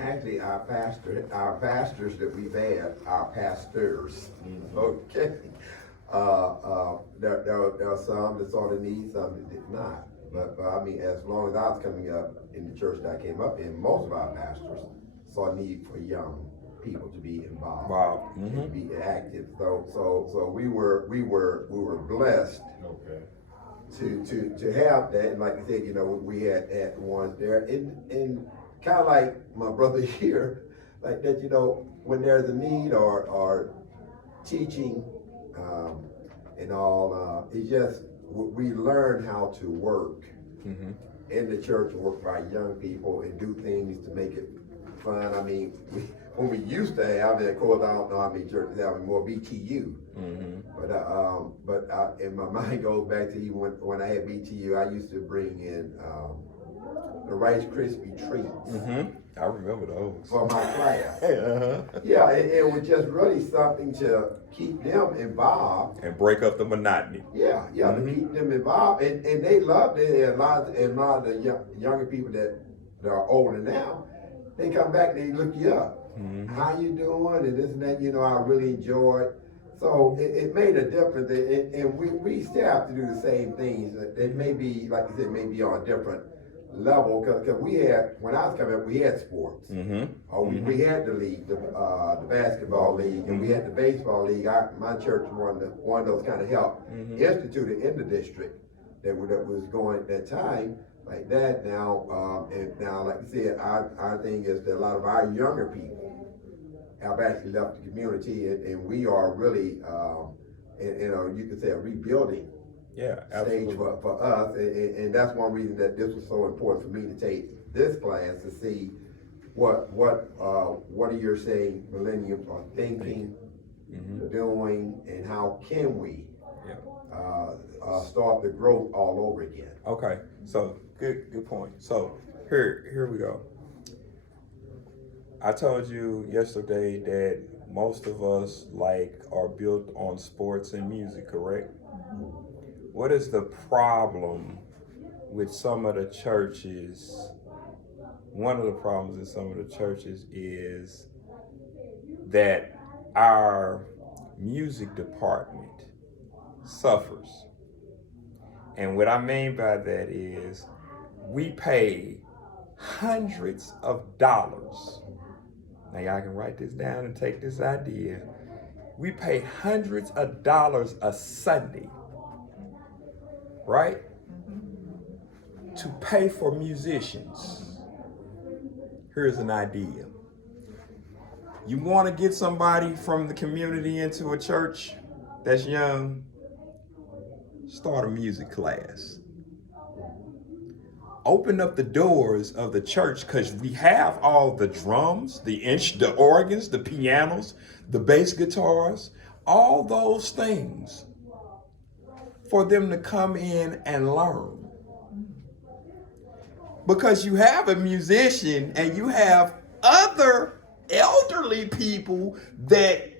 Actually, our pastors that we've had, our pastors, okay. There are some that saw the need, some that did not. But I mean, as long as I was coming up in the church that I came up in, most of our pastors saw a need for young people to be involved, Wow. to be active. So we were blessed. Okay. To have that, and like I said, we had ones there, and kind of like my brother here, like that, when there's a need or teaching, and all, it's just we learn how to work in the church, work by young people, and do things to make it fun. I mean, when we used to have, and of course I don't know how many churches have more BTU. And my mind goes back to even when I had BTU, I used to bring in the Rice Krispie treats. I remember those. For my class. Uh-huh. Yeah, it was just really something to keep them involved. And break up the monotony. Yeah, to keep them involved. And they loved it. And a lot of the younger people that are older now, they come back and they look you up. How you doing? And this and that, I really enjoyed. So it made a difference, and we still have to do the same things. It may be, like you said, maybe on a different level, because we had, when I was coming up, we had sports. We had the league, the basketball league, and we had the baseball league. My church one of those kind of help instituted in the district that was going at that time like that. Now, and now, like you said, our thing is that a lot of our younger people have actually left the community, and we are really, you could say, a rebuilding stage for us, and that's one reason that this was so important for me to take this class, to see what are you saying millennials are thinking, doing, and how can we start the growth all over again. Okay, so good point. So here we go. I told you yesterday that most of us are built on sports and music, correct? What is the problem with some of the churches? One of the problems in some of the churches is that our music department suffers. And what I mean by that is we pay hundreds of dollars. Now y'all can write this down and take this idea. We pay hundreds of dollars a Sunday, right? To pay for musicians. Here's an idea. You want to get somebody from the community into a church that's young? Start a music class. Open up the doors of the church, because we have all the drums, the organs, the pianos, the bass guitars, all those things for them to come in and learn. Because you have a musician and you have other elderly people that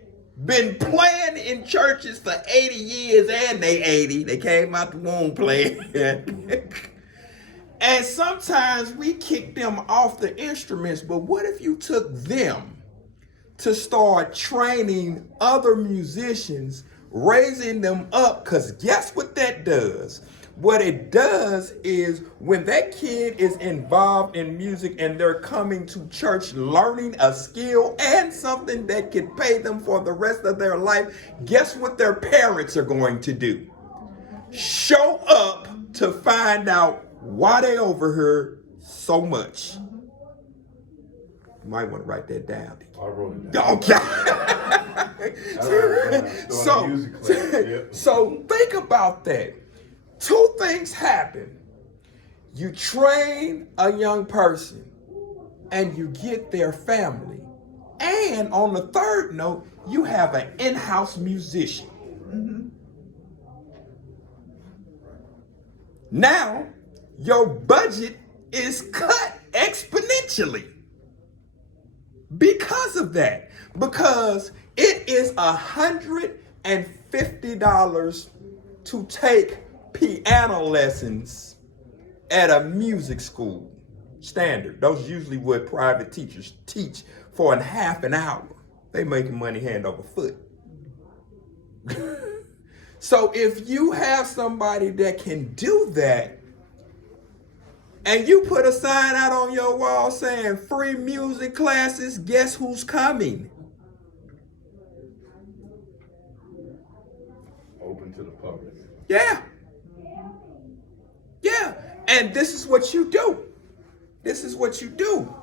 been playing in churches for 80 years, and they came out the womb playing. And sometimes we kick them off the instruments, but what if you took them to start training other musicians, raising them up? Because guess what that does? What it does is when that kid is involved in music and they're coming to church learning a skill and something that can pay them for the rest of their life, guess what their parents are going to do? Show up to find out why they overheard so much. You might want to write that down. I wrote it down. Okay. So think about that. Two things happen. You train a young person and you get their family. And on the third note, you have an in-house musician. Now, your budget is cut exponentially because of that. Because it is $150 to take piano lessons at a music school. Standard. Those are usually what private teachers teach for a half an hour. They making money hand over foot. So if you have somebody that can do that, and you put a sign out on your wall saying free music classes, guess who's coming? Open to the public. Yeah. Yeah. And this is what you do. This is what you do.